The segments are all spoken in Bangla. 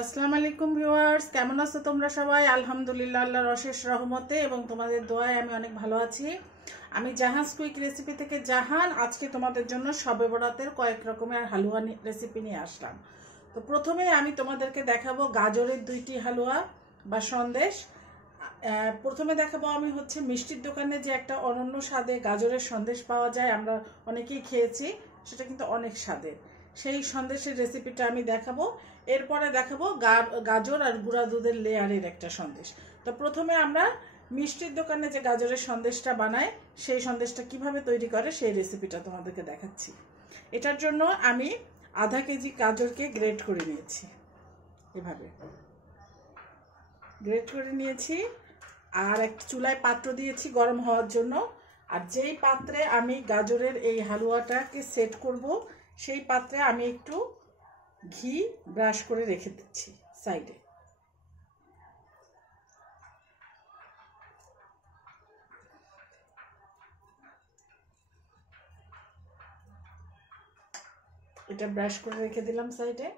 আসসালামু আলাইকুম ভিউয়ার্স, কেমন আছো তোমরা সবাই? আলহামদুলিল্লাহ, আল্লাহর অশেষ রহমতে এবং তোমাদের দোয়ায় আমি অনেক ভালো আছি। আমি জাহান কুইক রেসিপি থেকে জাহান আজকে তোমাদের জন্য শবে বরাতের কয়েক রকমের হালুয়া রেসিপি নিয়ে আসলাম। তো প্রথমে আমি তোমাদেরকে দেখাবো গাজরের দুইটি হালুয়া বা সন্দেশ। প্রথমে দেখাবো আমি হচ্ছে মিষ্টির দোকানে যে একটা অনন্য স্বাদে গাজরের সন্দেশ পাওয়া যায়, আমরা অনেকেই খেয়েছি, সেটা কিন্তু অনেক স্বাদের। সেই সন্দেশের রেসিপিটা আমি দেখাবো। এরপরে দেখাবো গাজর আর গুঁড়া দুধের লেয়ারের একটা সন্দেশ। তো প্রথমে আমরা মিষ্টির দোকানে যে গাজরের সন্দেশটা বানায় সেই সন্দেশটা কিভাবে তৈরি করে সেই রেসিপিটা তোমাদেরকে দেখাচ্ছি। এটার জন্য আমি আধা কেজি গাজরকে গ্রেট করে নিয়েছি, এভাবে গ্রেট করে নিয়েছি। আর একটা চুলায় পাত্র দিয়েছি গরম হওয়ার জন্য। আর যেই পাত্রে আমি গাজরের এই হালুয়াটাকে সেট করব সেই পাত্রে আমি একটু ঘি ব্রাশ করে রেখে দিচ্ছি সাইডে। এটা ব্রাশ করে রেখে দিলাম সাইডে।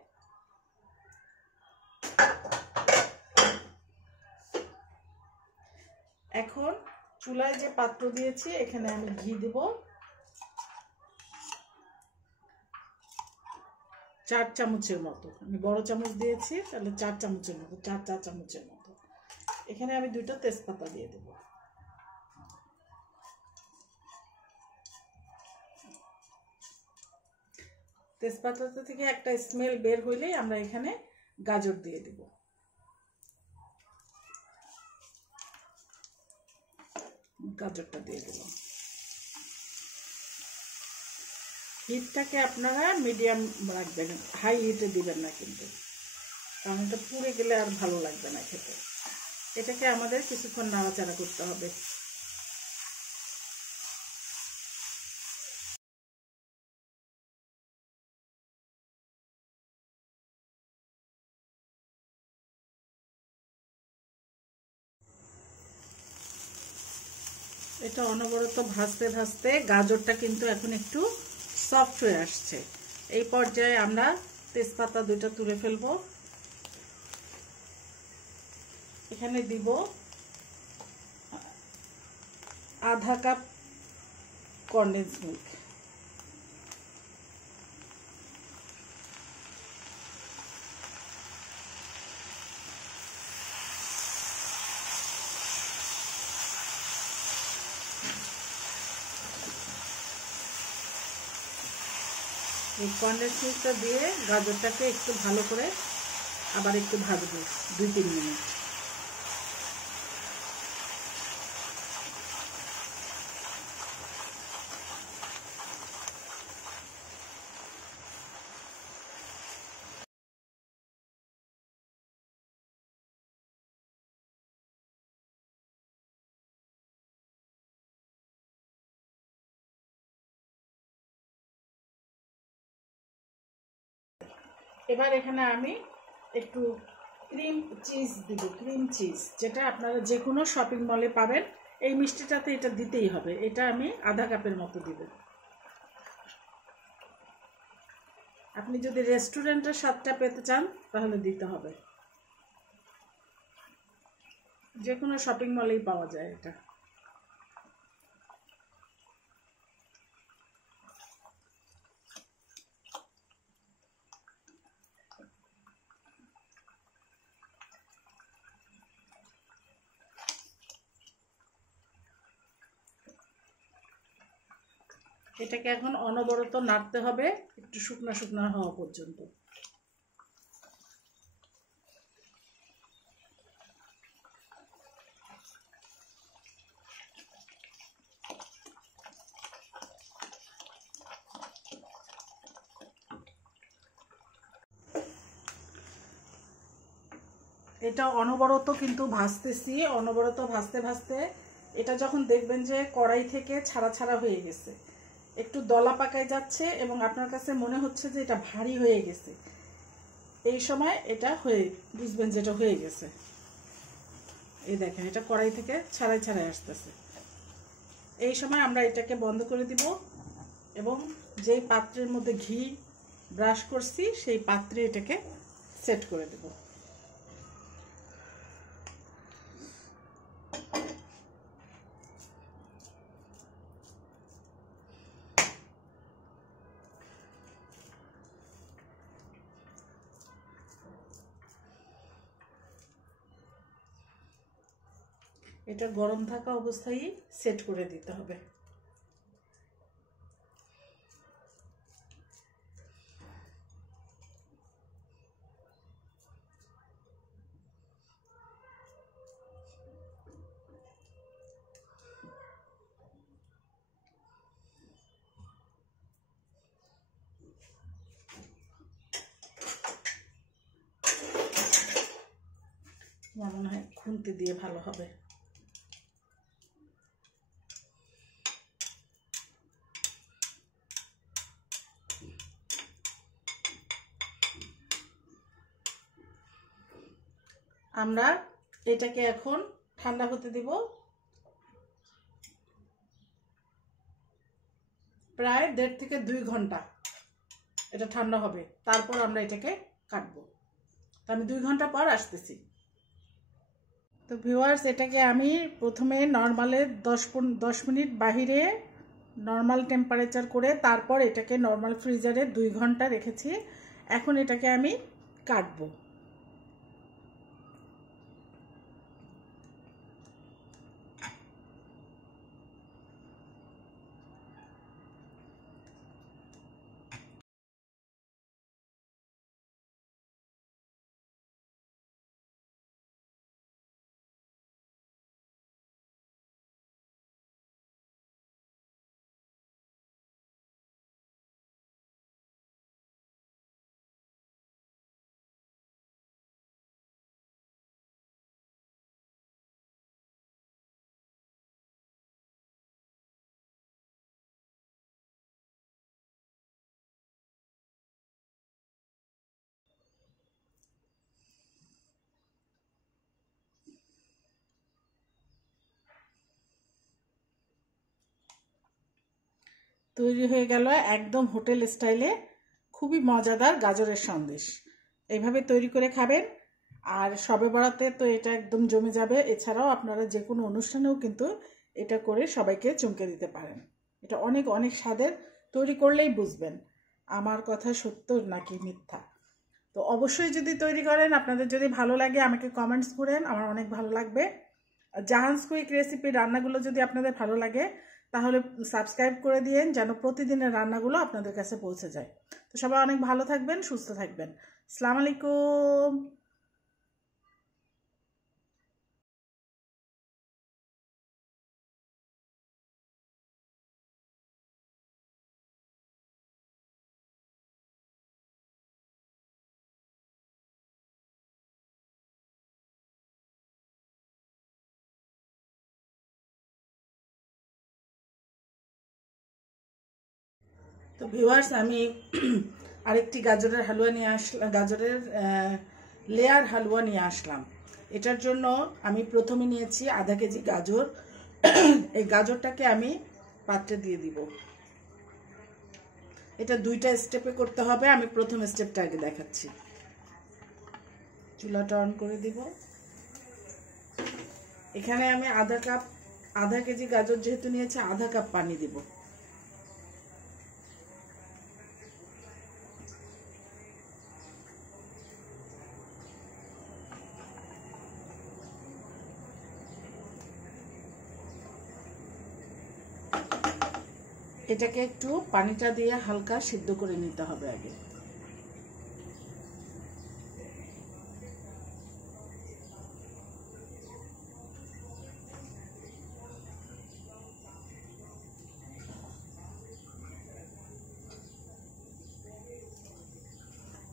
এখন চুলায় যে পাত্র দিয়েছি এখানে আমি ঘি দেব 4 চামচের মতো। আমি বড় চামচ দিয়েছি, তাহলে 4 চামচের মতো, 4 চা চামচের মতো। এখানে আমি 2টা তেজপাতা দিয়ে দেব। তেজপাতা থেকে একটা স্মেল বের হইলেই আমরা এখানে গাজর দিয়ে দেব। গাজরটা দিয়ে দিলাম। হিটটাকে আপনারা মিডিয়াম রাখবেন, হাই হিটে দিবেন না কিন্তু, কারণ এটা পুড়ে গেলে আর ভালো লাগবে না খেতে। এটাকে আমাদের কিছুক্ষণ নাড়াচাড়া করতে হবে। এটা অনবরত ভাজতে ভাজতে গাজরটা কিন্তু এখন একটু সফট হয়ে আসছে। এই পর্যায়ে আমরা তেজপাতা 2টা তুলে ফেলবো। এখানে দিব আধা কাপ কনডেন্স মিল্ক। এই কনডেন্স মিল্কটা দিয়ে গাজরটাকে একটু ভালো করে আবার একটু ভাজবো 2-3 মিনিট। এবার এখানে আমি একটু ক্রিম চিজ দিব, ক্রিম চিজ, যেটা আপনারা যে কোনো শপিং মলে পাবেন। এই মিষ্টিটাতে এটা দিতেই হবে। এটা আমি আধা কাপের মতো দিব। আপনি যদি রেস্টুরেন্টের স্বাদটা পেতে চান তাহলে দিতে হবে। যে কোনো শপিং মলেই পাওয়া যায় এটা। এটাকে এখন অনবরত নাড়তে হবে একটু শুকনা শুকনা হওয়া পর্যন্ত। এটা অনবরত কিন্তু ভাজতেছি, অনবরত ভাজতে ভাজতে এটা যখন দেখবেন যে কড়াই থেকে ছাড়া ছাড়া হয়ে গেছে, একটু দলা পাকায় যাচ্ছে এবং আপনার কাছে মনে হচ্ছে যে এটা ভারী হয়ে গেছে, এই সময় এটা বুঝবেন যে এটা হয়ে গেছে। এই দেখেন এটা কড়াই থেকে ছাড়াই ছাড়াই আসতেছে। এই সময় আমরা এটাকে বন্ধ করে দিব এবং যেই পাত্রের মধ্যে ঘি ব্রাশ করছি সেই পাত্রে এটাকে সেট করে দেব। এটা গরম থাকা অবস্থায় সেট করে দিতে হবে। আমার মনে হয় খুন্তি দিয়ে ভালো হবে। আমরা এটাকে এখন ঠান্ডা হতে দিব, প্রায় 1.5 থেকে 2 ঘন্টা এটা ঠান্ডা হবে, তারপর আমরা এটাকে কাটবো। তো আমি 2 ঘন্টা পর আসতেছি। তো ভিউয়ার্স, এটাকে আমি প্রথমে নর্মালে 10 মিনিট বাহিরে নর্মাল টেম্পারেচার করে তারপর এটাকে নর্মাল ফ্রিজারে 2 ঘন্টা রেখেছি। এখন এটাকে আমি কাটবো। তৈরি হয়ে গেল একদম হোটেল স্টাইলে খুবই মজাদার গাজরের সন্দেশ। এইভাবে তৈরি করে খাবেন, আর শবে বরাতে তো এটা একদম জমে যাবে। এছাড়াও আপনারা যে কোনো অনুষ্ঠানেও কিন্তু এটা করে সবাইকে চমকে দিতে পারেন। এটা অনেক অনেক স্বাদের, তৈরি করলেই বুঝবেন আমার কথা সত্য নাকি মিথ্যা। তো অবশ্যই যদি তৈরি করেন, আপনাদের যদি ভালো লাগে আমাকে কমেন্টস করেন, আমার অনেক ভালো লাগবে। জাহানস কুইক রেসিপি রান্নাগুলো যদি আপনাদের ভালো লাগে তাহলে সাবস্ক্রাইব করে দিয়েন, যেন প্রতিদিনের রান্নাগুলো আপনাদের কাছে পৌঁছে যায়। তো সবাই অনেক ভালো থাকবেন, সুস্থ থাকবেন। আসসালামু আলাইকুম। তো ভিউয়ার্স, আমি আরেকটি গাজরের হালুয়া নিয়ে আসলাম, গাজরের লেয়ার হালুয়া নিয়ে আসলাম। এটার জন্য আমি প্রথমে নিয়েছি আধা কেজি গাজর। এই গাজরটাকে আমি পাত্রে দিয়ে দিব। এটা 2টা স্টেপে করতে হবে, আমি প্রথম স্টেপটা আগে দেখাচ্ছি। চুলাটা অন করে দিব। এখানে আমি আধা কেজি গাজর যেহেতু নিয়েছি, আধা কাপ পানি দিব। এটাকে একটু পানিটা দিয়ে হালকা সিদ্ধ করে নিতে হবে আগে।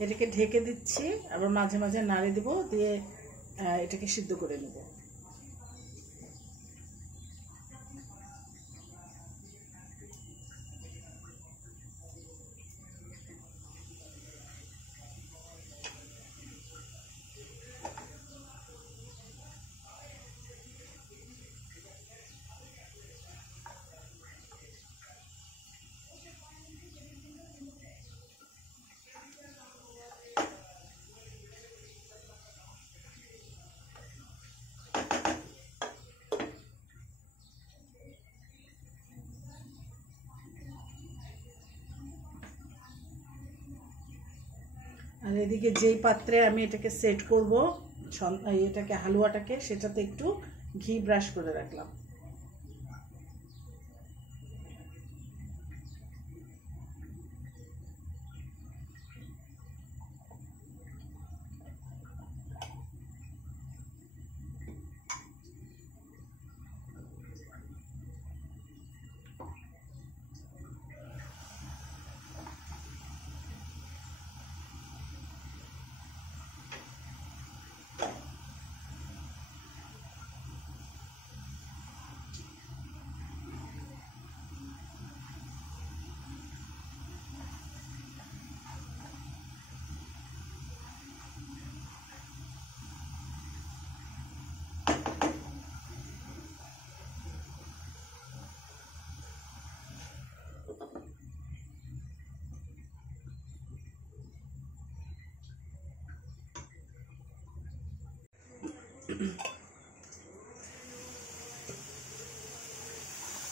এটাকে ঢেকে দিচ্ছি, আবার মাঝে মাঝে নাড়ি দিব, দিয়ে এটাকে সিদ্ধ করে নেব। আর এদিকে যেই পাত্রে আমি এটাকে সেট করব, এটাকে হালুয়াটাকে, সেটাতে একটু ঘি ব্রাশ করে রাখলাম।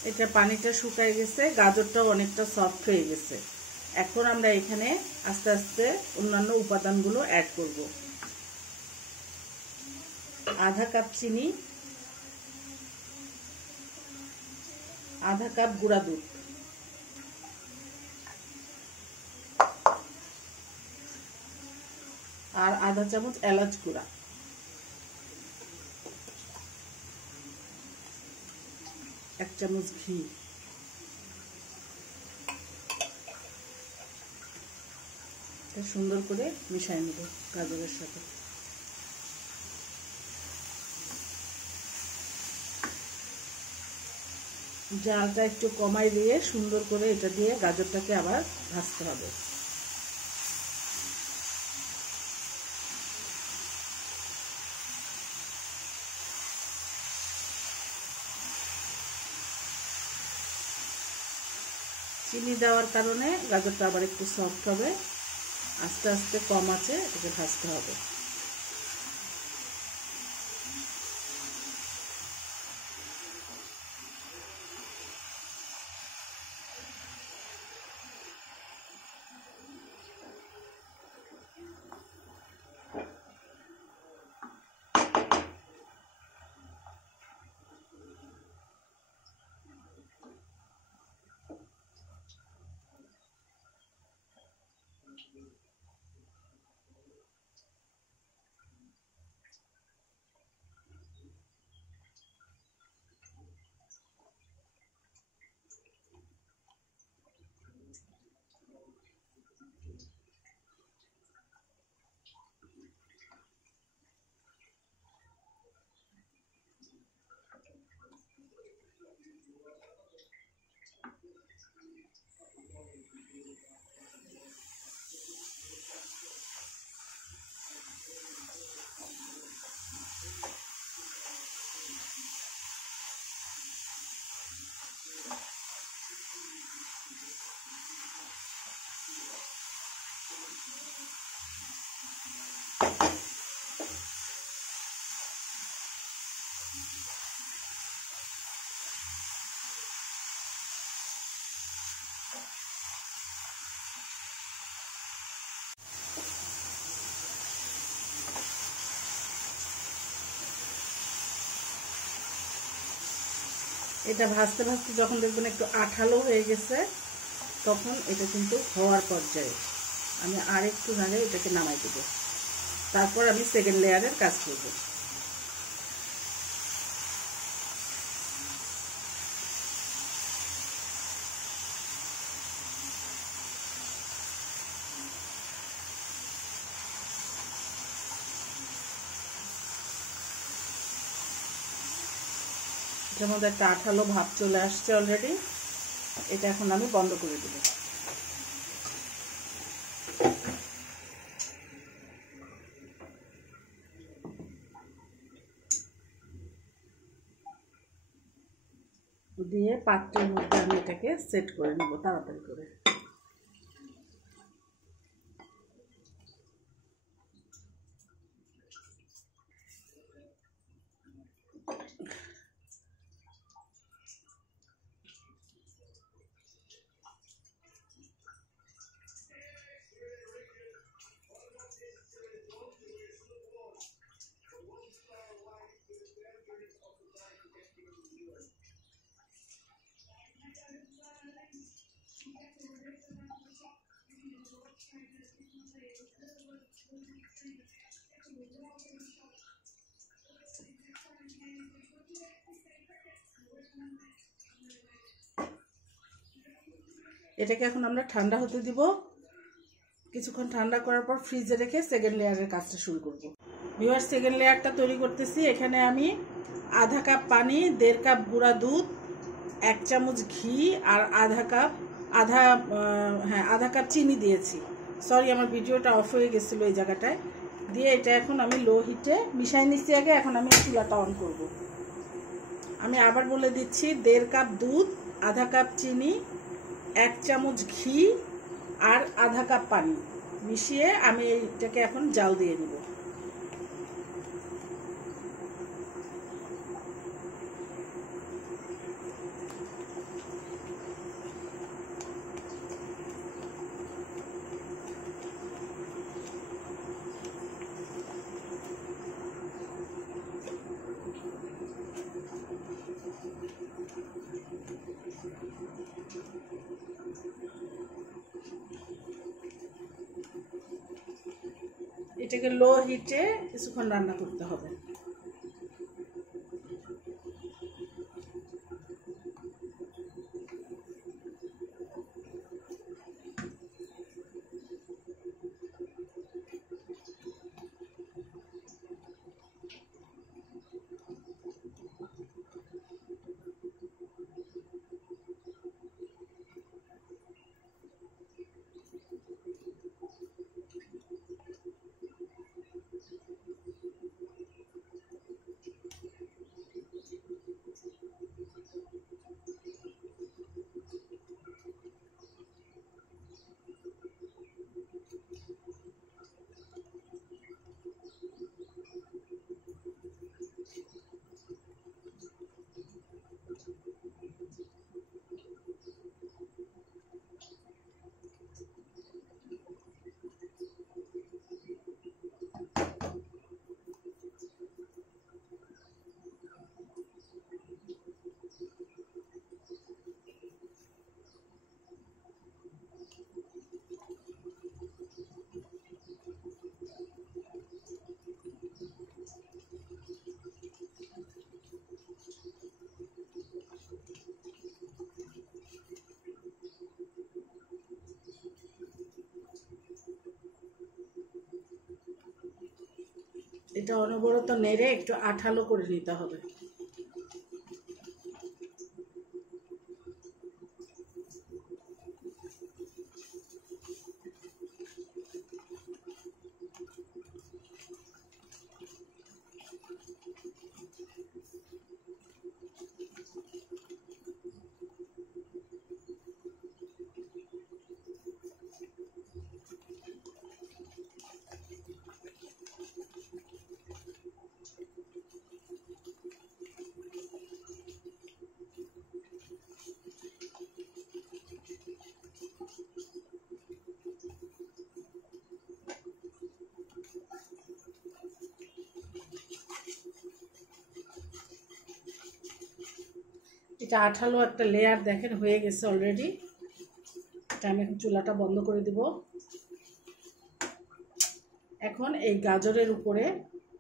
এটা পানিটা শুকায় গেছে, গাজরটাও অনেকটা সফট হয়ে গেছে। এখন আমরা এখানে আস্তে আস্তে অন্যান্য উপাদানগুলো অ্যাড করব। আধা কাপ চিনি, আধা কাপ গুঁড়া দুধ, আর আধা চামচ এলাচ গুঁড়া, এক চামচ ঘি, সুন্দর করে মিশিয়ে নেব গাজরের সাথে। জালটা একটু কমাই দিয়ে সুন্দর করে এটা দিয়ে গাজরটাকে আবার ভাজতে হবে। চিনি দেওয়ার কারণে গাজরটা আবার একটু সফট হবে। আস্তে আস্তে কম আঁচে এটাকে ভাজতে হবে। এটা ভাজতে ভাজতে যখন দেখবেন একটু আঠালো হয়ে গেছে, তখন এটা কিন্তু হওয়ার পর্যায়ে আমি আর একটু নাড়ে এটাকে নামাই দেব। তারপর আমি সেকেন্ড লেয়ারের কাজ করব। এটার মধ্যে একটা আঠালো ভাব চলে আসছে অলরেডি। এটা এখন আমি বন্ধ করে দেব। দিয়ে পাত্রের মধ্যে আমি এটাকে সেট করে নেব তাড়াতাড়ি করে। এটাকে এখন আমরা ঠান্ডা হতে দিব। কিছুক্ষণ ঠান্ডা করার পর ফ্রিজে রেখে সেকেন্ড লেয়ারের কাজটা শুরু করব। ভিউয়ার্স, সেকেন্ড লেয়ারটা তৈরি করতেছি। এখানে আমি আধা কাপ পানি, 1.5 কাপ গুঁড়া দুধ, 1 চামচ ঘি আর আধা কাপ চিনি দিয়েছি। সরি, আমার ভিডিওটা অফ হয়ে গেছিল এই জায়গাটায়। দিয়ে এটা এখন আমি লো হিটে মিশাই নিচ্ছি আগে। এখন আমি চুলাটা অন করব। আমি আবার বলে দিচ্ছি, 1.5 কাপ দুধ, আধা কাপ চিনি, 1 চামচ ঘি আর আধা কাপ পানি মিশিয়ে আমি এটাকে এখন জাল দিয়ে নেব। এটাকে লো হিটে কিছুক্ষণ রান্না করতে হবে। এটা অনবরত নেড়ে একটু আঠালো করে নিতে হবে। এটা আঠালো একটা লেয়ার দেখেন হয়ে গেছে অলরেডি। এটা আমি এখন চুলাটা বন্ধ করে দিব। এখন এই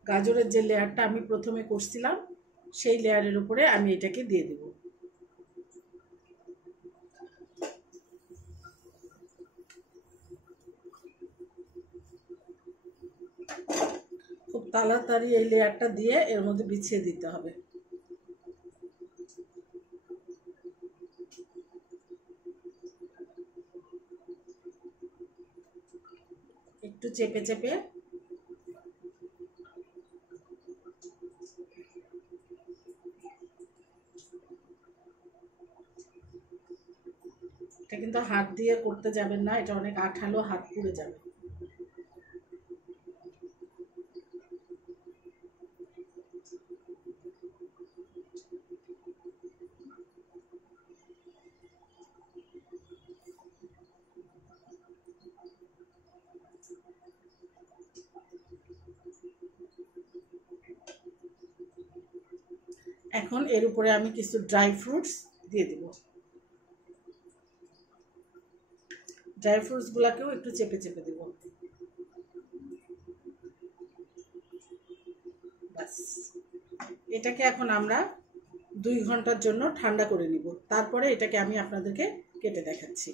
গাজরের যে লেয়ারটা আমি প্রথমে করছিলাম সেই লেয়ারের উপরে আমি এটাকে দিয়ে দেব। খুব তাড়াতাড়ি এই লেয়ারটা দিয়ে এর মধ্যে বিছিয়ে দিতে হবে। একটু চেপে চেপে এটা কিন্তু হাত দিয়ে করতে যাবেন না, এটা অনেক আঠালো, হাত পুড়ে যাবে। এখন এর উপরে আমি কিছু ড্রাই ফ্রুটস দিয়ে দেব। ড্রাই ফ্রুটসগুলোকেও একটু চেপে চেপে দেব। বাস, এটাকে এখন আমরা 2 ঘন্টার জন্য ঠান্ডা করে নিব। তারপরে এটাকে আমি আপনাদেরকে কেটে দেখাচ্ছি।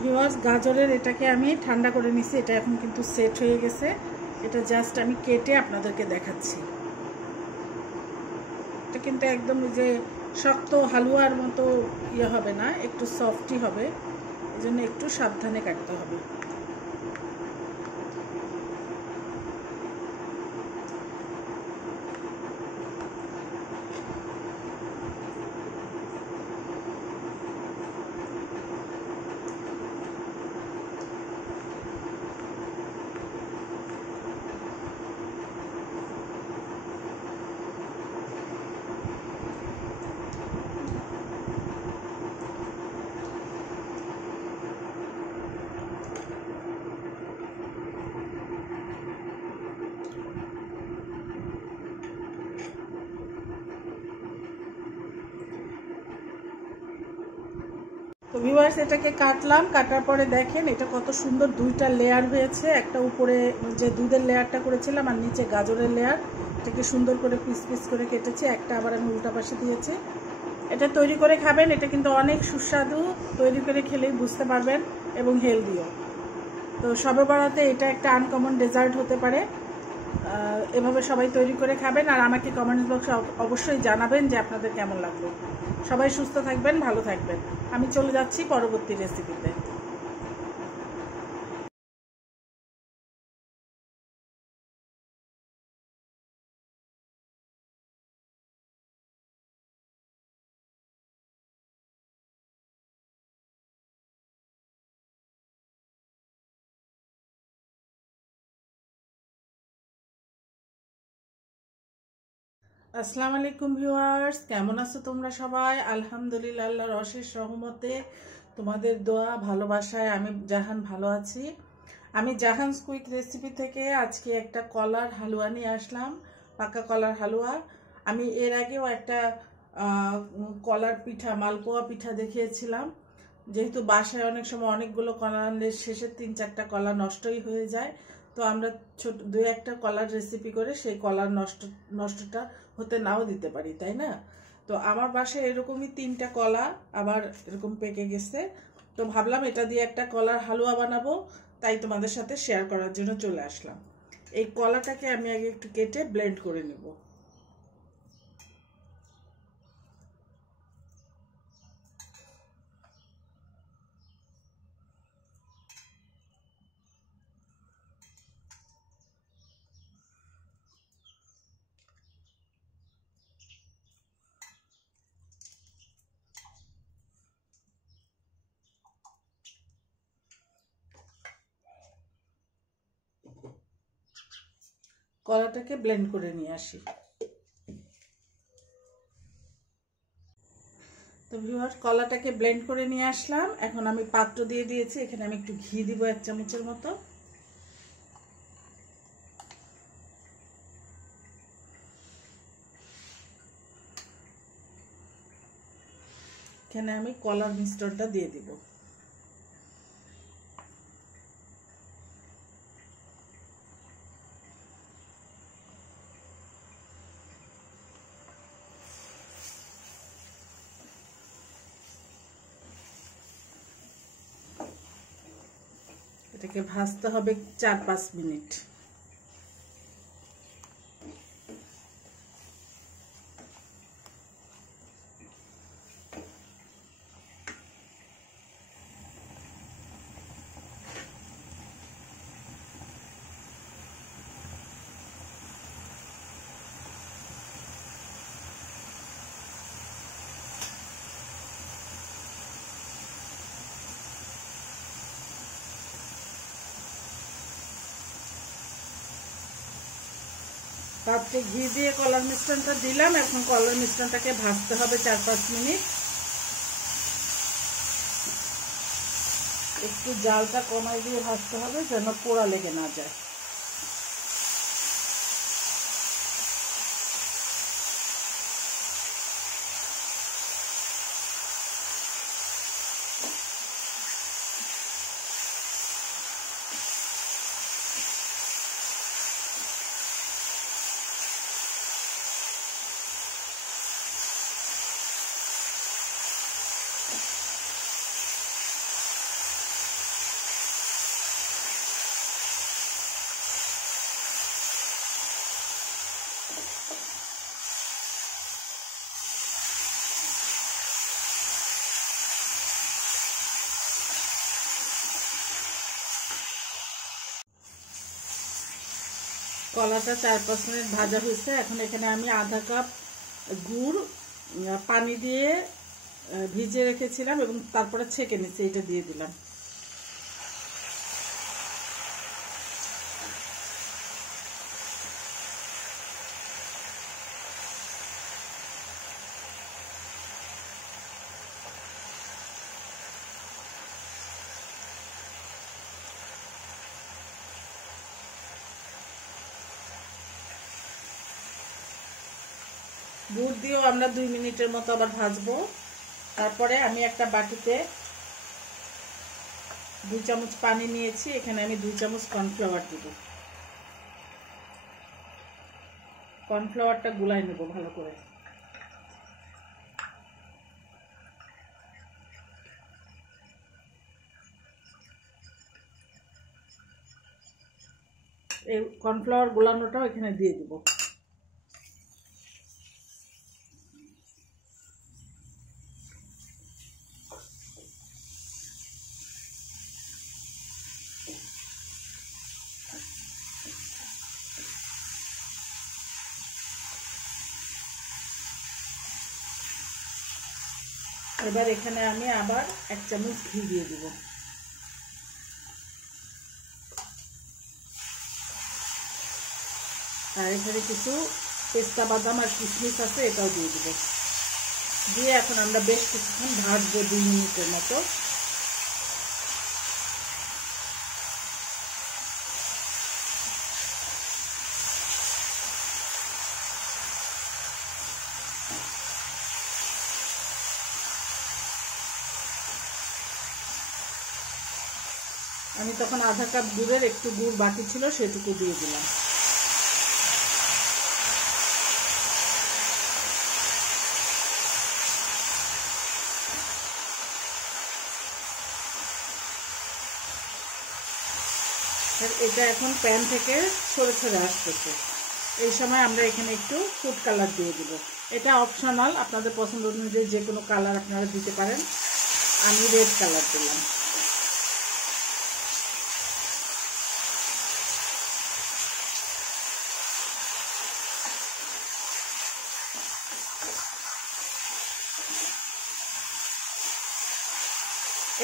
ভিউয়ার্স, গাজরের এটাকে আমি ঠান্ডা করে নিছি। এটা এখন কিন্তু সেট হয়ে গেছে। এটা জাস্ট আমি কেটে আপনাদেরকে দেখাচ্ছি। এটা কিন্তু একদম যে শক্ত হালুয়ার মতো ইয়ে হবে না, একটু সফটই হবে। এই জন্য একটু সাবধানে কাটতে হবে। তো ভিউয়ার্স, এটাকে কাটলাম। কাটার পরে দেখেন এটা কত সুন্দর 2টা লেয়ার হয়েছে। একটা উপরে যে দুধের লেয়ারটা করেছিলাম আর নিচে গাজরের লেয়ার। এটাকে সুন্দর করে পিস পিস করে কেটেছি। একটা আবার আমি উল্টা পাশে দিয়েছি। এটা তৈরি করে খাবেন, এটা কিন্তু অনেক সুস্বাদু। তৈরি করে খেলেই বুঝতে পারবেন, এবং হেলদিও। তো শবে বরাতে এটা একটা আনকমন ডেজার্ট হতে পারে। এভাবে সবাই তৈরি করে খাবেন, আর আমাকে কমেন্টস বক্সে অবশ্যই জানাবেন যে আপনাদের কেমন লাগলো। সবাই সুস্থ থাকবেন, ভালো থাকবেন। আমি চলে যাচ্ছি পরবর্তী রেসিপিতে। আসসালামু আলাইকুম ভিউয়ার্স, কেমন আছো তোমরা সবাই? আলহামদুলিল্লাহ, আল্লাহর অশেষ রহমতে, তোমাদের দোয়া ভালোবাসায় আমি জাহান ভালো আছি। আমি জাহানস কুইক রেসিপি থেকে আজকে একটা কলার হালুয়া নিয়ে আসলাম, পাকা কলার হালুয়া। আমি এর আগেও একটা কলার পিঠা, মালপোয়া পিঠা দেখিয়েছিলাম। যেহেতু বাসায় অনেক সময় অনেকগুলো কলা আনলে শেষের 3-4টা কলা নষ্টই হয়ে যায়, তো আমরা ছোট 2-1টা কলার রেসিপি করে সেই কলার নষ্টটা হতে নাও দিতে পারি, তাই না? তো আমার বাসায় এরকমই 3টা কলা আবার এরকম পেকে গেছে। তো ভাবলাম এটা দিয়ে একটা কলার হালুয়া বানাবো, তাই তোমাদের সাথে শেয়ার করার জন্য চলে আসলাম। এই কলাটাকে আমি আগে একটু কেটে ব্লেন্ড করে নেব। কলাটাকে ব্লেন্ড করে নিয়ে আসি। তো ভিউয়ার্স, কলাটাকে ব্লেন্ড করে নিয়ে আসলাম। এখন আমি পাত্র দিয়ে দিয়েছি। এখানে আমি একটু ঘি দিব 1 চামচের মতো। এখানে আমি কলার মিশ্রণটা দিয়ে দিব। এটাকে ভাজতে হবে 4-5 মিনিট। পাত্রে ঘি দিয়ে কলার মিশ্রণটা দিলাম। এখন কলার মিশ্রণটাকে ভাজতে হবে 4-5 মিনিট। একটু জালটা কমাই দিয়ে ভাজতে হবে যেন পোড়া লেগে না যায়। কলাটা 4-5 মিনিট ভাজা হয়েছে। এখন এখানে আমি আধা কাপ গুড় পানি দিয়ে ভিজিয়ে রেখেছিলাম এবং তারপরে ছেঁকে নিচ্ছি, এটা দিয়ে দিলাম। গুড় দিয়েও আমরা 2 মিনিটের মতো আবার ভাজবো। তারপরে আমি একটা বাটিতে 2 চামচ পানি নিয়েছি, এখানে আমি 2 চামচ কর্নফ্লাওয়ার দিব। কর্নফ্লাওয়ারটা গুলাই নেব ভালো করে। এই কর্নফ্লাওয়ার গুলানোটাও এখানে দিয়ে দিব। এবার এখানে আমি আবার 1 চামচ ঘি দিয়ে দিব। আর এখানে কিছু পেস্তা বাদাম আর কিশমিশ আছে, এটাও দিয়ে দিব। দিয়ে এখন আমরা বেশ কিছুক্ষণ ভাজবো 2 মিনিটের মতো। আমি তখন আধা কাপ গুড়ের একটু গুড় বাকি ছিল, সেটুকু দিয়ে দিলাম। এটা এখন প্যান থেকে সরে সরে আসতেছে। এই সময় আমরা এখানে একটু ফুড কালার দিয়ে দিব। এটা অপশনাল, আপনাদের পছন্দ অনুযায়ী যে কোনো কালার আপনারা দিতে পারেন। আমি রেড কালার দিলাম।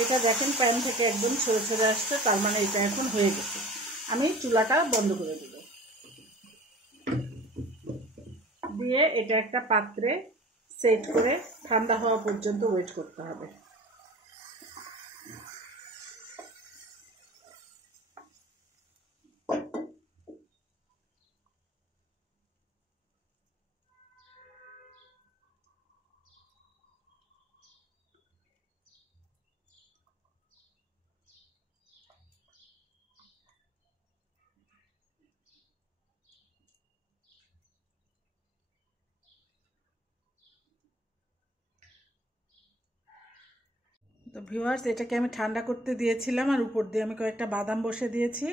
এটা দেখেন প্যান থেকে একদম ছেড়ে ছেড়ে আসছে, তার মানে এটা এখন হয়ে গেছে। আমি চুলাটা বন্ধ করে দেব। দিয়ে এটা একটা পাত্রে সেট করে ঠান্ডা হওয়া পর্যন্ত ওয়েট করতে হবে। তো ভিউয়ার্স, এটাকে আমি ঠান্ডা করতে দিয়েছিলাম আর উপর দিয়ে আমি কয়েকটা বাদাম বসে দিয়েছি।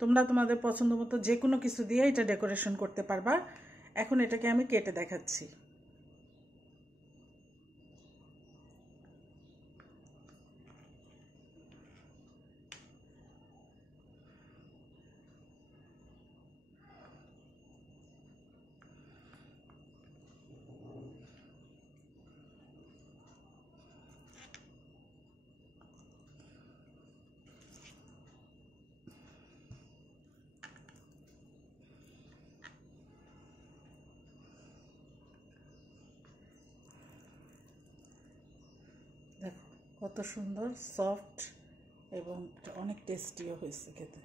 তোমরা তোমাদের পছন্দ মতো যে কোনো কিছু দিয়ে এটা ডেকোরেশন করতে পারবা। এখন এটাকে আমি কেটে দেখাচ্ছি। দেখো কত সুন্দর সফট এবং অনেক টেস্টিও হয়েছে খেতে।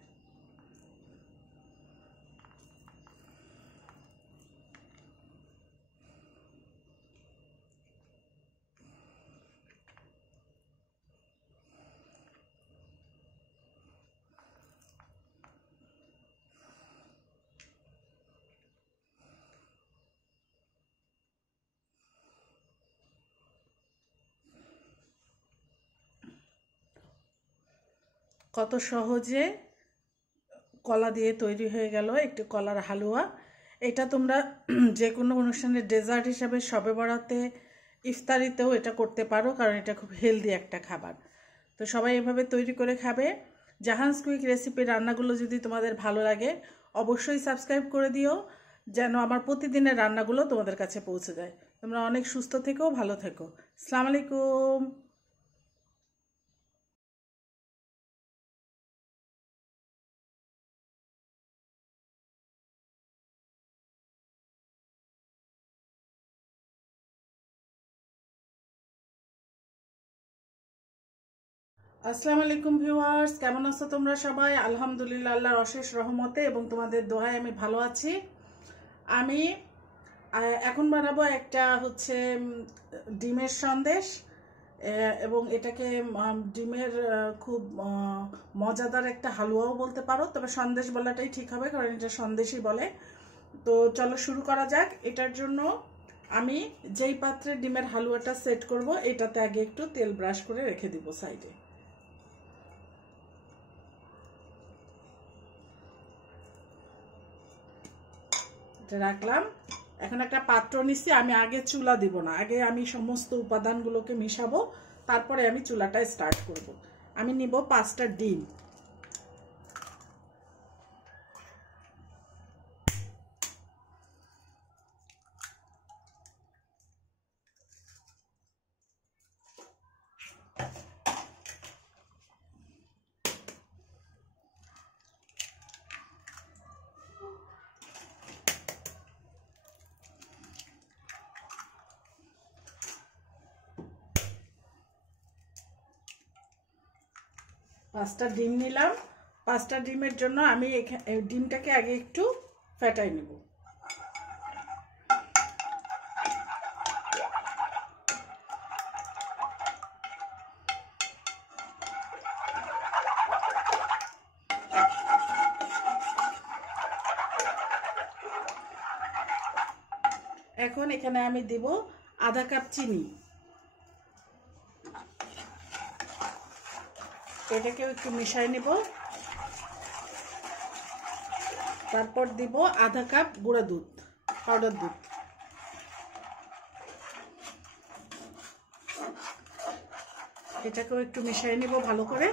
কত সহজে কলা দিয়ে তৈরি হয়ে গেল একটি কলার হালুয়া। এটা তোমরা যে কোনো অনুষ্ঠানের ডেজার্ট হিসাবে শবে বরাতে ইফতারিতেও এটা করতে পারো, কারণ এটা খুব হেলদি একটা খাবার। তো সবাই এভাবে তৈরি করে খাবে। জাহানস কুইক রেসিপি রান্নাগুলো যদি তোমাদের ভালো লাগে অবশ্যই সাবস্ক্রাইব করে দিও যেন আমার প্রতিদিনের রান্নাগুলো তোমাদের কাছে পৌঁছে যায়। তোমরা অনেক সুস্থ থেকো, ভালো থেকো। আসসালামু আলাইকুম। আসসালামু আলাইকুম ভিউয়ার্স, কেমন আছো তোমরা সবাই? আলহামদুলিল্লাহ, আল্লাহর অশেষ রহমতে এবং তোমাদের দোহায় আমি ভালো আছি। আমি এখন বানাবো একটা হচ্ছে ডিমের সন্দেশ, এবং এটাকে ডিমের খুব মজাদার একটা হালুয়াও বলতে পারো, তবে সন্দেশ বলাটাই ঠিক হবে কারণ এটা সন্দেশই বলে। তো চলো শুরু করা যাক। এটার জন্য আমি যেই পাত্রে ডিমের হালুয়াটা সেট করব এটাতে আগে একটু তেল ব্রাশ করে রেখে দিব সাইডে। রাখলাম। এখন একটা পাত্র নিচ্ছি, আমি আগে চুলা দিব না, আগে আমি সমস্ত উপাদানগুলোকে মিশাবো, তারপরে আমি চুলাটা স্টার্ট করব। আমি নিব 5টা ডিম। পাঁচটা ডিম নিলাম। 5টা ডিমের জন্য আমি ডিমটাকে আগে একটু ফেটাই নেব। এখন এখানে আমি দিব আধা কাপ চিনি। এটাকেও একটু মিশাই নেব। তারপর দিব আধা কাপ গুঁড়া দুধ, পাউডার দুধ। এটাকেও একটু মিশাই নেব ভালো করে।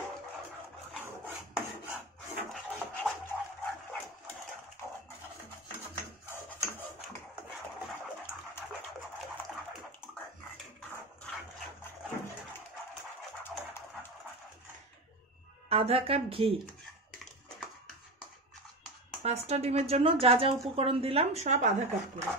আধা কাপ ঘি। 5টা ডিমের জন্য যা যা উপকরণ দিলাম সব আধা কাপ করে।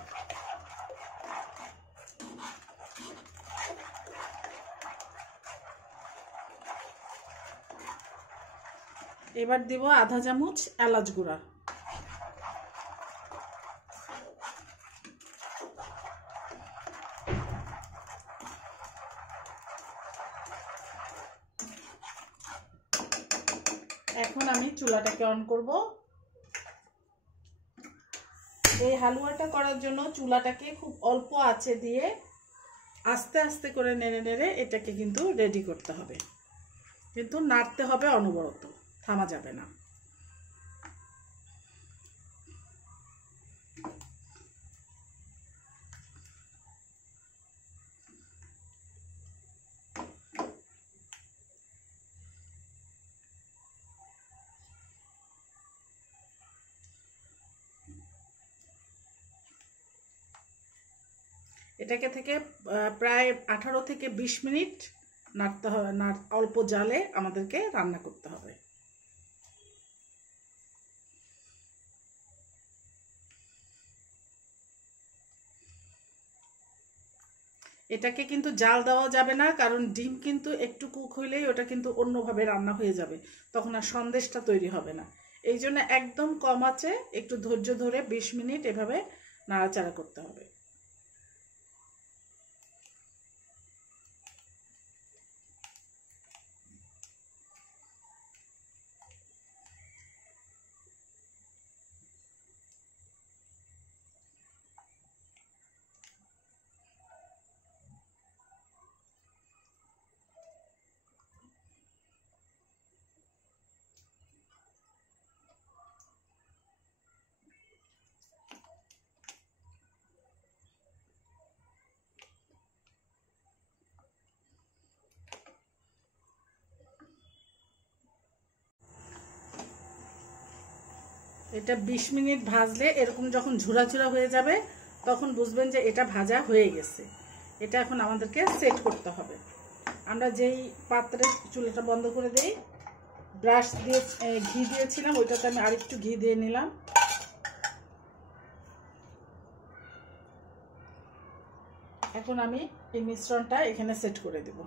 এবার দিব আধা চামচ এলাচ গুঁড়া। এখন আমি চুলাটাকে অন করব। এই হালুয়াটা করার জন্য চুলাটাকে খুব অল্প আঁচে দিয়ে আস্তে আস্তে করে নেড়ে নেড়ে এটাকে কিন্তু রেডি করতে হবে, কিন্তু নাড়তে হবে অনবরত, থামা যাবে না। এটাকে থেকে প্রায় 18 থেকে 20 মিনিট নাড়তে হবে, অল্প জালে আমাদেরকে রান্না করতে হবে। এটাকে কিন্তু জাল দেওয়া যাবে না, কারণ ডিম কিন্তু একটু কুক হইলেই ওটা কিন্তু অন্যভাবে রান্না হয়ে যাবে, তখন আর সন্দেশটা তৈরি হবে না। এই জন্য একদম কম আঁচে একটু ধৈর্য ধরে 20 মিনিট এভাবে নাড়াচাড়া করতে হবে। এটা 20 মিনিট ভাজলে এরকম যখন ঝুরা ঝুরা হয়ে যাবে তখন বুঝবেন যে এটা ভাজা হয়ে গেছে। এটা এখন আমাদেরকে সেট করতে হবে। আমরা যেই পাত্রে চুলাটা বন্ধ করে দেই, ব্রাশ দিয়ে ঘি দিয়েছিলাম, ওইটাতে আমি আরেকটু ঘি দিয়ে নিলাম। এখন আমি এই মিশ্রণটা এখানে সেট করে দেব।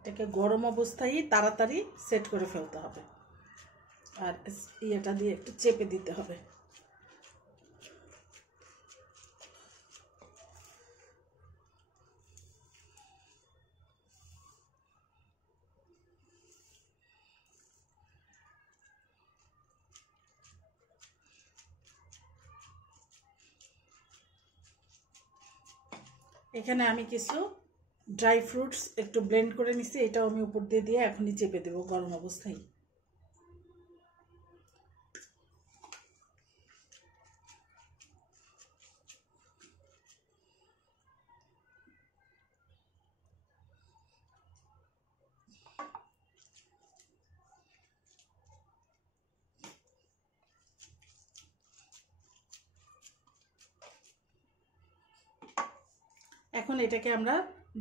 এটাকে গরম অবস্থায় তাড়াতাড়ি সেট করে ফেলতে হবে, আর ইয়েটা দিয়ে একটু চেপে দিতে হবে। এখানে আমি কিছু ড্রাই ফ্রুটস একটু ব্লেন্ড করে নিছি, এটাও আমি উপর দিয়ে দিয়ে এখনই চেপে দেবো গরম অবস্থায়। এখন এটাকে আমরা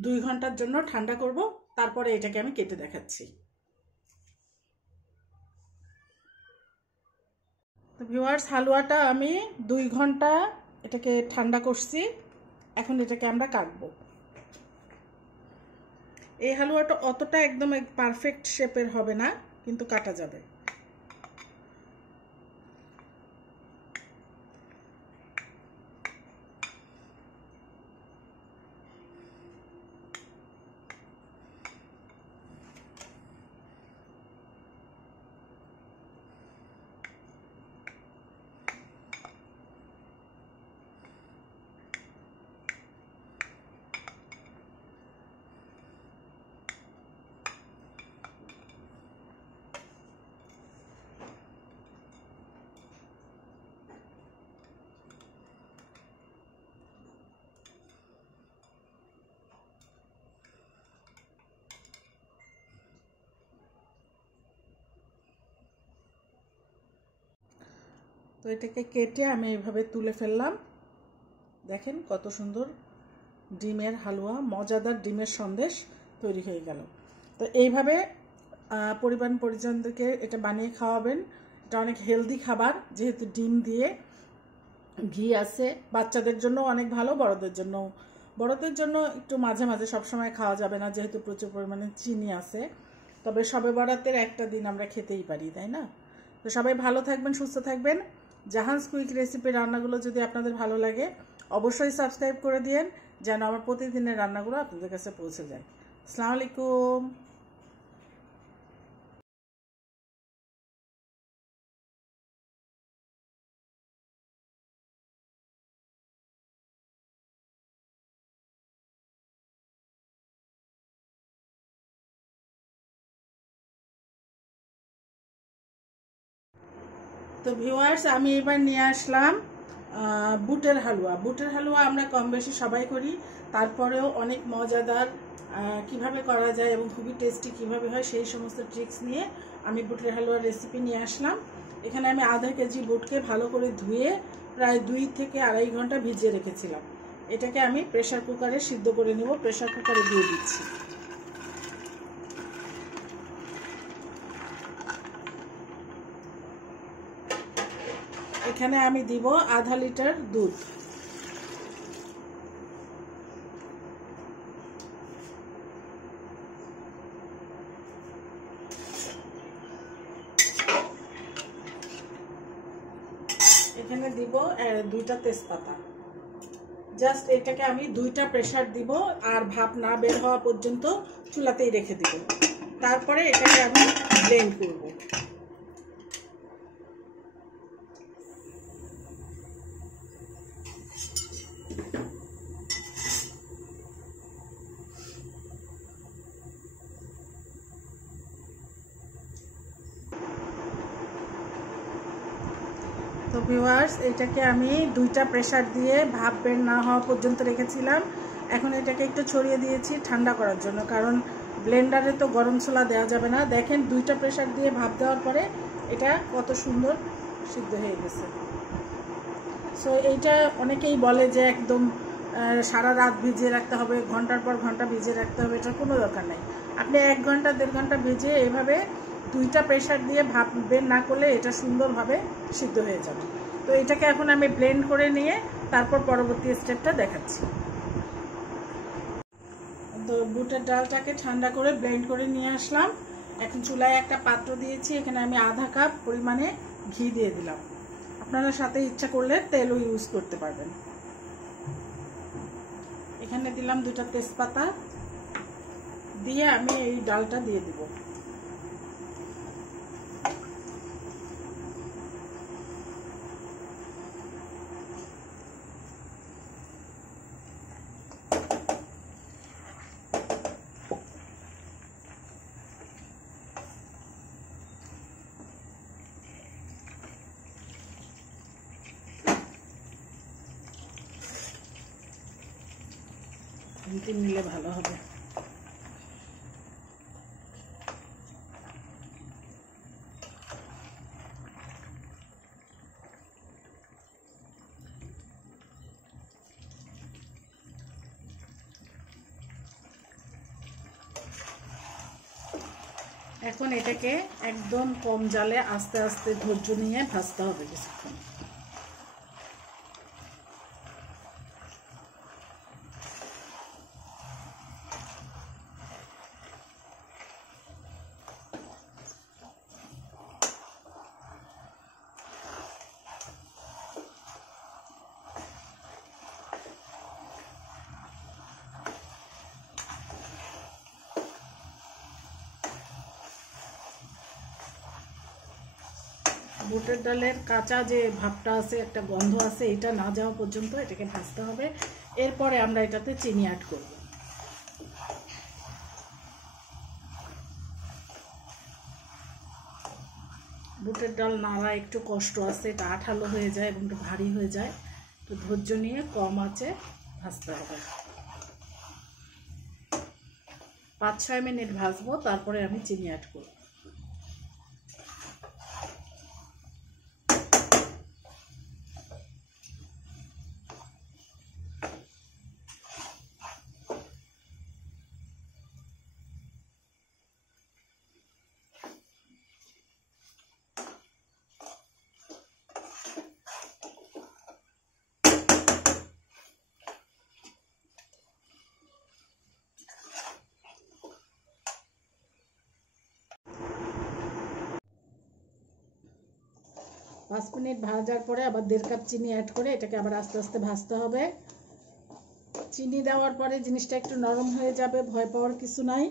2 ঘন্টার জন্য ঠান্ডা করব, তারপরে এটাকে আমি কেটে দেখাচ্ছি। তো ভিউয়ার্স, হালুয়াটা আমি 2 ঘন্টা এটাকে ঠান্ডা করছি। এখন এটাকে আমরা কাটবো। এই হালুয়াটা অতটা একদম পারফেক্ট শেপের হবে না, কিন্তু কাটা যাবে। তো এটাকে কেটে আমি এইভাবে তুলে ফেললাম। দেখেন কত সুন্দর ডিমের হালুয়া, মজাদার ডিমের সন্দেশ তৈরি হয়ে গেল। তো এইভাবে পরিবার পরিজনদেরকে এটা বানিয়ে খাওয়াবেন। এটা অনেক হেলদি খাবার, যেহেতু ডিম দিয়ে ঘি আছে। বাচ্চাদের জন্য অনেক ভালো, বড়দের জন্য একটু মাঝে মাঝে সবসময় খাওয়া যাবে না, যেহেতু প্রচুর পরিমাণে চিনি আছে। তবে শবে বরাতের একটা দিন আমরা খেতেই পারি, তাই না? তো সবাই ভালো থাকবেন, সুস্থ থাকবেন। জাহানস কুইক রেসিপি রান্নাগুলো যদি আপনাদের ভালো লাগে অবশ্যই সাবস্ক্রাইব করে দিয়েন, যেন আমার প্রতিদিনের রান্নাগুলো আপনাদের কাছে পৌঁছে যায়। আসসালামু আলাইকুম। তো ভিউয়ার্স, আমি এবার নিয়ে আসলাম বুটের হালুয়া। বুটের হালুয়া আমরা কম বেশি সবাই করি, তারপরেও অনেক মজাদার কিভাবে করা যায় এবং খুবই টেস্টি কিভাবে হয় সেই সমস্ত ট্রিক্স নিয়ে আমি বুটের হালুয়ার রেসিপি নিয়ে আসলাম। এখানে আমি আধা কেজি বুটকে ভালো করে ধুয়ে প্রায় 2 থেকে 2.5 ঘন্টা ভিজিয়ে রেখেছিলাম। এটাকে আমি প্রেসার কুকারে সিদ্ধ করে নেব। প্রেসার কুকারে দিয়ে দিচ্ছি। এখানে আমি দিব আধা লিটার দুধ। এখানে দিব 2টা তেজপাতা। জাস্ট এটাকে আমি 2টা প্রেসার দিব, আর ভাপ না বের হওয়া পর্যন্ত চুলাতেই রেখে দিব। তারপরে এটাকে আমি ব্লেন্ড করব। ভিউয়ার্স, এটাকে আমি 2টা প্রেসার দিয়ে ভাপ বের না হওয়া পর্যন্ত রেখেছিলাম। এখন এটাকে একটু ছড়িয়ে দিয়েছি ঠান্ডা করার জন্য, কারণ ব্লেন্ডারে তো গরম ছোলা দেওয়া যাবে না। দেখেন 2টা প্রেসার দিয়ে ভাপ দেওয়ার পরে এটা কত সুন্দর সিদ্ধ হয়ে গেছে। সো এইটা অনেকেই বলে যে একদম সারা রাত ভিজিয়ে রাখতে হবে, ঘন্টার পর ঘন্টা ভিজিয়ে রাখতে হবে। এটার কোনো দরকার নেই। আপনি 1 ঘন্টা 1.5 ঘন্টা ভিজিয়ে এভাবে 2টা প্রেসার দিয়ে ভাপ বের না করলে এটা সুন্দরভাবে সিদ্ধ হয়ে যাবে। তো এটাকে এখন আমি ব্লেন্ড করে নিয়ে তারপর পরবর্তী স্টেপটা দেখাচ্ছি। তো বুটের ডালটাকে ঠান্ডা করে ব্লেন্ড করে নিয়ে আসলাম। এখন চুলায় একটা পাত্র দিয়েছি, এখানে আমি আধা কাপ পরিমাণে ঘি দিয়ে দিলাম। আপনারা সাথে ইচ্ছা করলে তেলও ইউজ করতে পারবেন। এখানে দিলাম 2টা তেজপাতা, দিয়ে আমি এই ডালটা দিয়ে দিব। নিলে ভালো হবে। এখন এটাকে একদম কম জালে আস্তে আস্তে ধৈর্য নিয়ে ভাজতে হবে কিছুক্ষণ। বুটের ডালের কাঁচা যে ভাবটা আছে, একটা গন্ধ আছে, এটা না যাওয়া পর্যন্ত এটাকে ভাজতে হবে। এরপরে আমরা এটাতে চিনি অ্যাড করব। বুটের ডাল নাড়া একটু কষ্ট আছে, এটা আঠালো হয়ে যায় এবং একটু ভারী হয়ে যায়। তো ধৈর্য নিয়ে কম আঁচে ভাজতে হবে। 5-6 মিনিট ভাজবো, তারপরে আমি চিনি অ্যাড করব। পাঁচ মিনিট ভাজার পরে আবার 1.5 কাপ চিনি অ্যাড করে এটাকে আবার আস্তে আস্তে ভাজতে হবে। চিনি দেওয়ার পরে জিনিসটা একটু নরম হয়ে যাবে, ভয় পাওয়ার কিছু নাই।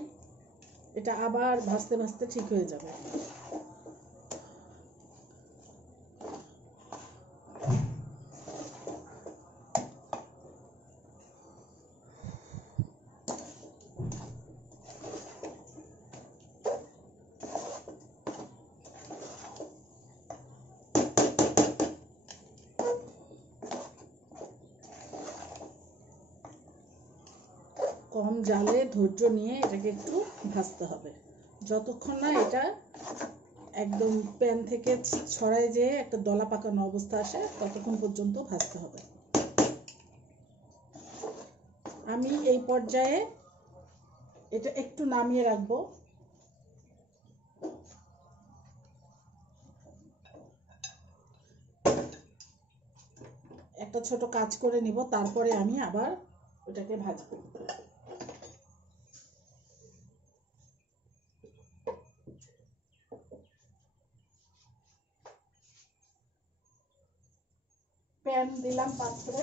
এটা আবার ভাজতে ভাজতে ঠিক হয়ে যাবে। কম জালে ধৈর্য নিয়ে এটাকে একটু ভাজতে হবে, যতক্ষণ না এটা একদম প্যান থেকে ছড়ায় যেয়ে একটা দলা পাকানো অবস্থা আসে, ততক্ষণ পর্যন্ত ভাজতে হবে। আমি এই পর্যায়ে এটা একটু নামিয়ে রাখবো। একটা ছোট কাজ করে নিব, তারপরে আমি আবার ওটাকে ভাজবো। প্যান দিলাম পাত্রে,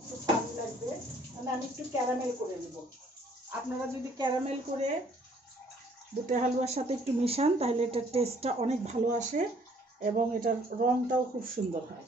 একটু পানি লাগবে, মানে আমি একটু ক্যারামেল করে নিব। আপনারা যদি ক্যারামেল করে বুটের হালুয়ার সাথে একটু মিশান, তাহলে এটার টেস্টটা অনেক ভালো আসে এবং এটার রংটাও খুব সুন্দর হয়।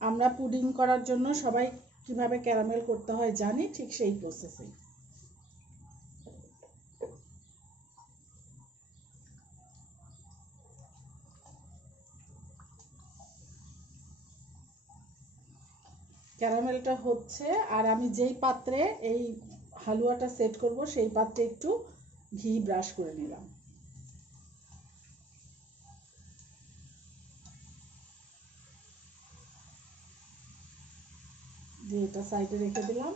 আমরা পুডিং করার জন্য সবাই কিভাবে ক্যারামেল করতে হয় জানি, ঠিক সেই প্রসেসে। ক্যারামেলটা হচ্ছে, আর আমি যেই পাত্রে এই হালুয়াটা সেট করব সেই পাত্রে একটু ঘি ব্রাশ করে নিলাম, দিয়ে এটা সাইডে রেখে দিলাম।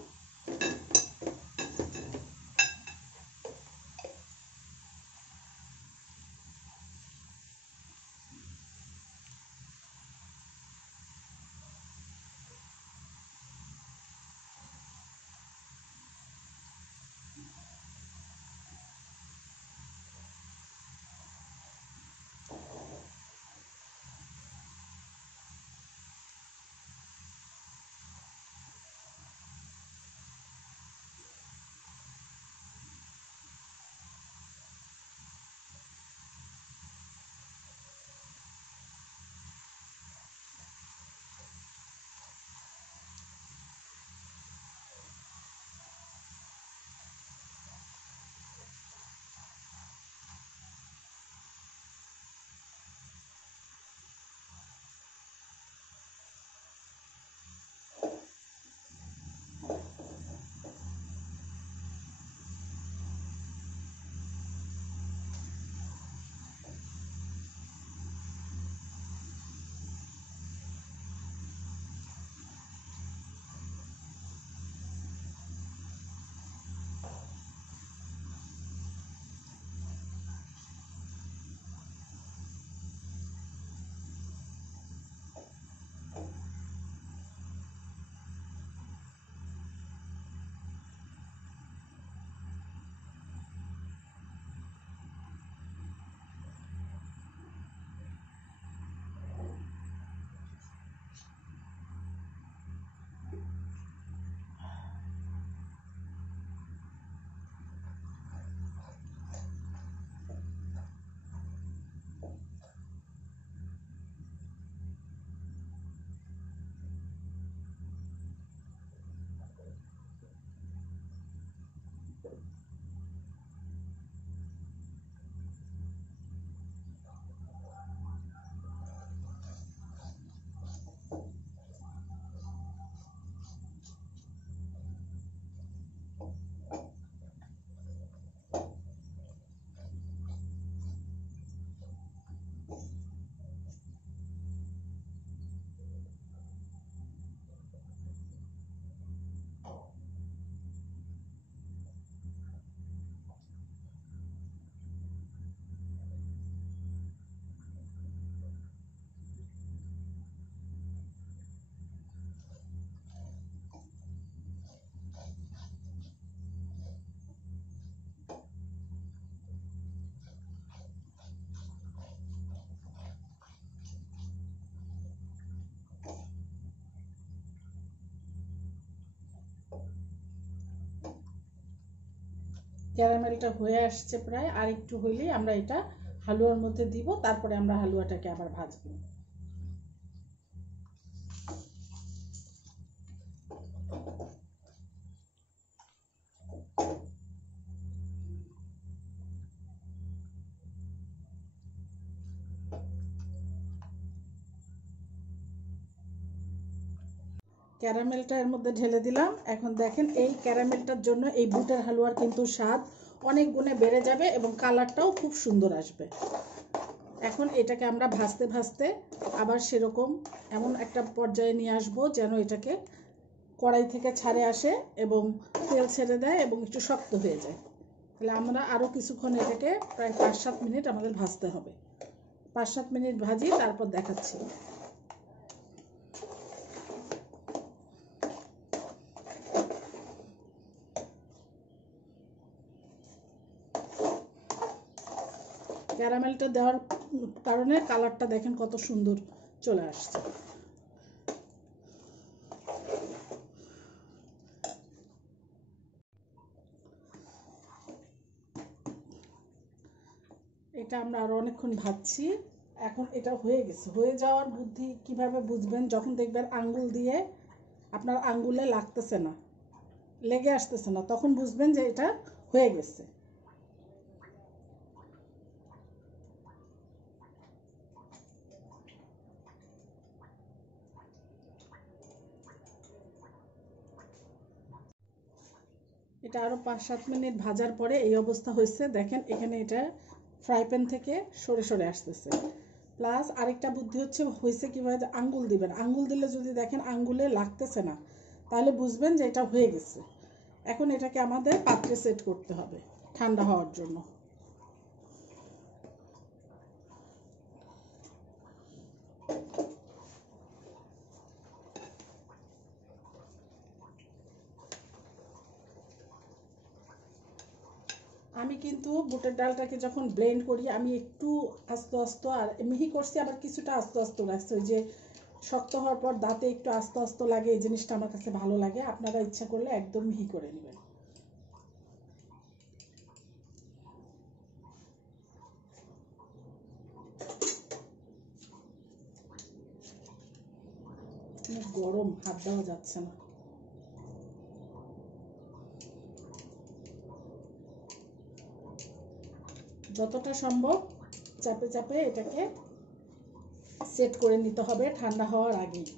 ক্যারামেলটা হয়ে আসছে প্রায়, আর একটু হইলেই আমরা এটা হালুয়ার মধ্যে দিব, তারপরে আমরা হালুয়াটাকে আবার ভাজবো। ক্যারামেলটা এর মধ্যে ঢেলে দিলাম। এখন দেখেন এই ক্যারামেলটার জন্য এই বুটের হালুয়ার কিন্তু স্বাদ অনেক গুণে বেড়ে যাবে এবং কালারটাও খুব সুন্দর আসবে। এখন এটাকে আমরা ভাজতে ভাজতে আবার সেরকম এমন একটা পর্যায়ে নিয়ে আসবো যেন এটাকে কড়াই থেকে ছাড়ে আসে এবং তেল ছেড়ে দেয় এবং একটু শক্ত হয়ে যায়। তাহলে আমরা আরও কিছুক্ষণ এটাকে প্রায় 5-7 মিনিট আমাদের ভাজতে হবে। 5-7 মিনিট ভাজি, তারপর দেখাচ্ছি। ক্যারামেলটা দেওয়ার কারণে কালারটা দেখেন কত সুন্দর চলে আসছে। এটা আমরা আরো অনেকক্ষণ ভাজছি। এখন এটা হয়ে গেছে। হয়ে যাওয়ার বুদ্ধি কিভাবে বুঝবেন? যখন দেখবেন আঙ্গুল দিয়ে আপনার আঙ্গুলে লাগতেছে না, লেগে আসতেছে না, তখন বুঝবেন যে এটা হয়ে গেছে। এটা আরও 5-7 মিনিট ভাজার পরে এই অবস্থা হয়েছে। দেখেন এখানে এটা ফ্রাই প্যান থেকে সরে সরে আসতেছে। প্লাস আরেকটা বুদ্ধি হয়েছে কীভাবে, আঙ্গুল দিবেন। আঙ্গুল দিলে যদি দেখেন আঙ্গুলে লাগতেছে না, তাহলে বুঝবেন যে এটা হয়ে গেছে। এখন এটাকে আমাদের পাত্রে সেট করতে হবে ঠান্ডা হওয়ার জন্য। আমি কিন্তু বুটের ডালটাকে যখন ব্লেন্ড করি আমি একটু আস্তে আস্তে আর মিহি করছি, আবার কিছুটা আস্তে আস্তে রাখছি। ওই যে শক্ত হওয়ার পর দাঁতে একটু আস্তে আস্তে লাগে, এই জিনিসটা আমার কাছে ভালো লাগে। আপনারা ইচ্ছা করলে একদম মিহি করে নেবেন। গরম, হাত দেওয়া যাচ্ছে না। যতটা সম্ভব চাপে চাপে এটাকে সেট করে নিতে হবে ঠান্ডা হওয়ার আগেই।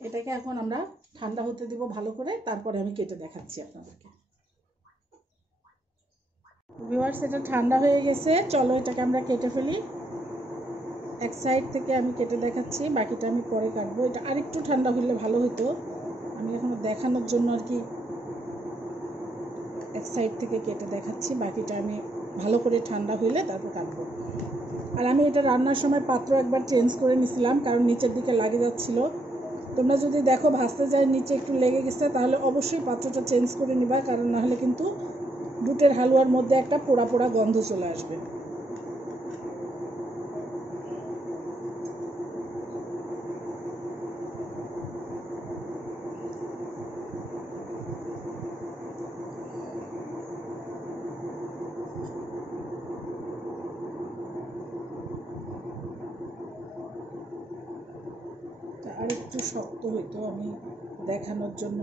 এটাকে এখন আমরা ঠান্ডা হতে দিব ভালো করে, তারপরে আমি কেটে দেখাচ্ছি আপনাদেরকে। ভিউয়ার্স, এটা ঠান্ডা হয়ে গেছে, চলো এটাকে আমরা কেটে ফেলি। এক সাইড থেকে আমি কেটে দেখাচ্ছি, বাকিটা আমি পরে কাটবো। এটা আরেকটু ঠান্ডা হলে ভালো হতো, আমি এখন দেখানোর জন্য আর কি এক সাইড থেকে কেটে দেখাচ্ছি। বাকিটা আমি ভালো করে ঠান্ডা হইলে তারপর কাটবো। আর আমি এটা রান্নার সময় পাত্র একবার চেঞ্জ করে নিয়েছিলাম, কারণ নিচের দিকে লাগে যাচ্ছিলো। তোমরা যদি দেখো ভাজতে যায় নিচে একটু লেগে গেছে, তাহলে অবশ্যই পাত্রটা চেঞ্জ করে নিবা, কারণ নাহলে কিন্তু বুটের হালুয়ার মধ্যে একটা পোড়া পোড়া গন্ধ চলে আসবে। আর একটু শক্ত হইতো, আমি দেখানোর জন্য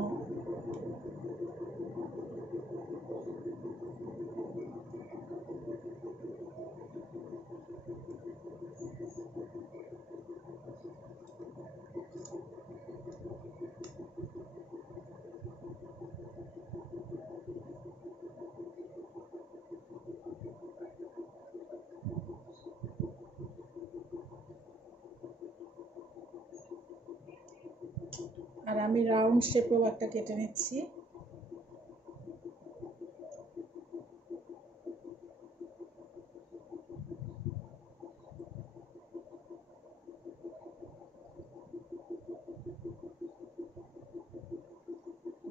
আর আমি রাউন্ড শেপেও একটা কেটে নিচ্ছি।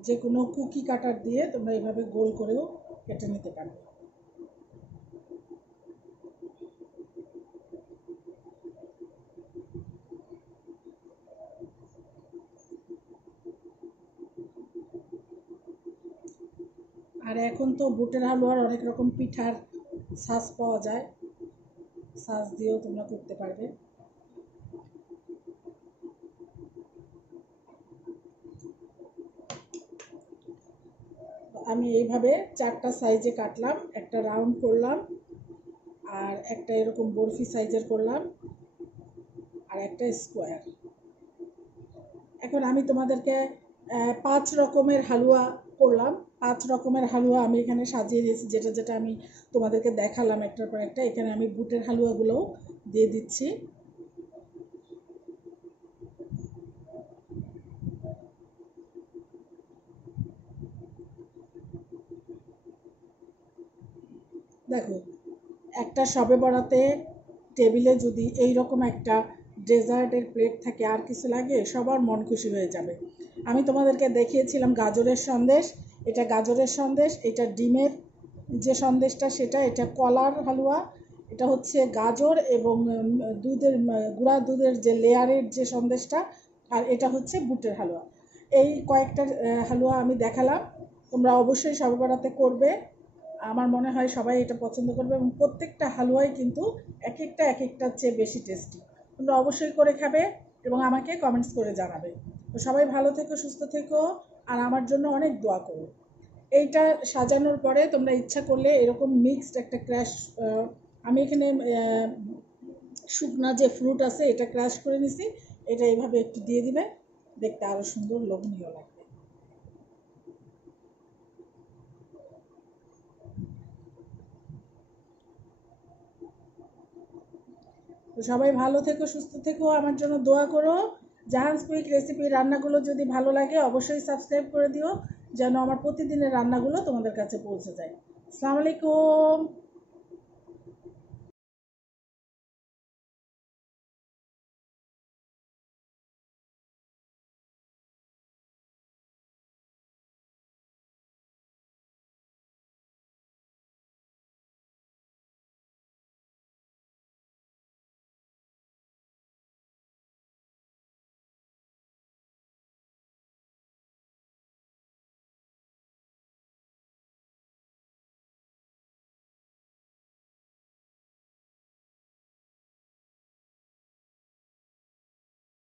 যে কোনো কুকি কাটার দিয়ে তোমরা এইভাবে গোল করেও কেটে নিতে পারবে। আর এখন তো বুটের হালুয়ার অনেক রকম পিঠার সাজ পাওয়া যায়, সাজ দিয়েও তোমরা করতে পারবে। আমি এইভাবে 4টা সাইজে কাটলাম, একটা রাউন্ড করলাম, আর একটা এরকম বরফি সাইজের করলাম, আর একটা স্কোয়ার। এখন আমি তোমাদেরকে 5 রকমের হালুয়া করলাম। 5 রকমের হালুয়া আমি এখানে সাজিয়ে দিয়েছি, যেটা যেটা আমি তোমাদেরকে দেখালাম একটার পর একটা। এখানে আমি বুটের হালুয়াগুলোও দিয়ে দিচ্ছি। দেখো, একটা শবে বরাতে টেবিলে যদি এই রকম একটা ডেজার্টের প্লেট থাকে আর কিছু লাগে, সবার মন খুশি হয়ে যাবে। আমি তোমাদেরকে দেখিয়েছিলাম গাজরের সন্দেশ, এটা গাজরের সন্দেশ, এটা ডিমের যে সন্দেশটা সেটা, এটা কলার হালুয়া, এটা হচ্ছে গাজর এবং দুধের গুঁড়া দুধের যে লেয়ারের যে সন্দেশটা, আর এটা হচ্ছে বুটের হালুয়া। এই কয়েকটা হালুয়া আমি দেখালাম, তোমরা অবশ্যই শবে বরাতে করবে। আমার মনে হয় সবাই এটা পছন্দ করবে এবং প্রত্যেকটা হালুয়াই কিন্তু এক একটার চেয়ে বেশি টেস্টি। তোমরা অবশ্যই করে খাবে এবং আমাকে কমেন্টস করে জানাবে। তো সবাই ভালো থেকো, সুস্থ থেকো, আর আমার জন্য অনেক দোয়া করো। এইটা সাজানোর পরে তোমরা ইচ্ছা করলে এরকম মিক্সড একটা ক্র্যাশ, আমি এখানে শুকনা যে ফ্রুট আছে এটা ক্র্যাশ করে নিছি, এটা এইভাবে একটু দিয়ে দিবে, দেখতে আরও সুন্দর লোভনীয় লাগবে। তো সবাই ভালো থেকো, সুস্থ থেকো, আমার জন্য দোয়া করো। জাহান্স কুইক রেসিপি রান্নাগুলো যদি ভালো লাগে অবশ্যই সাবস্ক্রাইব করে দিও, যেন আমার প্রতিদিনের রান্নাগুলো তোমাদের কাছে পৌঁছে যায়। আসসালামু আলাইকুম।